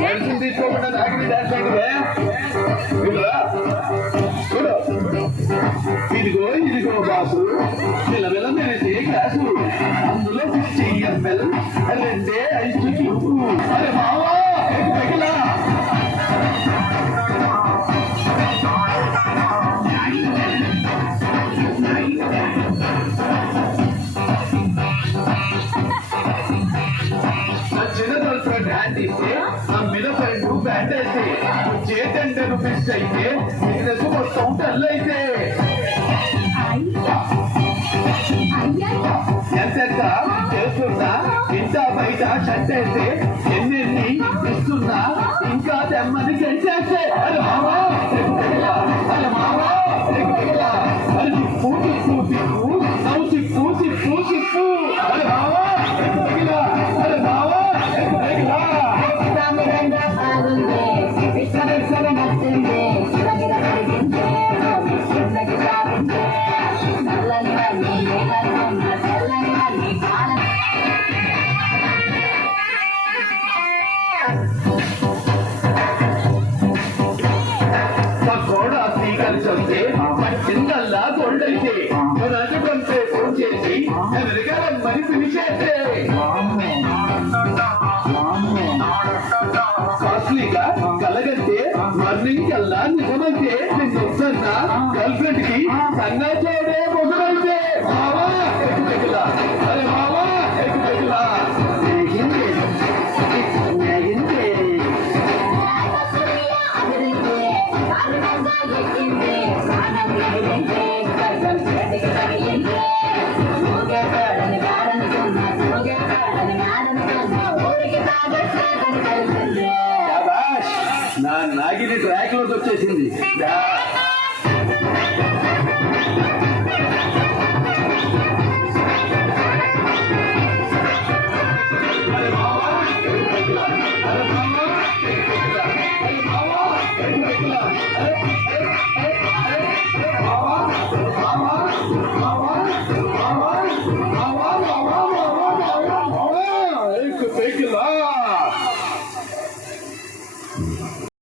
Medicine తీసుకోకుండా నాగిని dance అయిందివే. చూడు ఇదిగో ఇదిగో బాసు, నిలవెల మెరిసే గ్లాసు, అందులో 60 ml, 2 ఐస్ క్యూబ్. అరే బావా తగిలా హ్యాండ్ ఇస్తే ఆ మీద ఫ్రెండ్ బ్యాండ్ అయితే చేతండను ఫిక్స్ అయితే బిజినెస్ మొత్తం డల్ అయితే ఎంత చేస్తున్నా ఇంత బయట షట్ అయితే ఎన్నెన్ని ఇస్తున్నా ఇంకా తెమ్మని గెలిచేస్తే అది మావా అది మావా అది తిప్పు తిప్పు తిప్పు నవ్వు తిప్పు తిప్పు తిప్పు అది మావా అది మావా వస్తే పట్టిందల్లా గోల్డైతే రాజబంటే ఫోన్ చేసి అమెరికాలమ్మని పిలిచేస్తే కాస్ట్లీగా కలగంటే మార్నింగ్ కల్లా నిజమైతే నేను వస్తున్నా గర్ల్ ఫ్రెండ్ కి సన్నా చేయడే మొదలైతే మావా ఎక్కులా అరే మావా ఎక్కులా నా నాగిని ట్రాక్ లోకి వచ్చేసింది.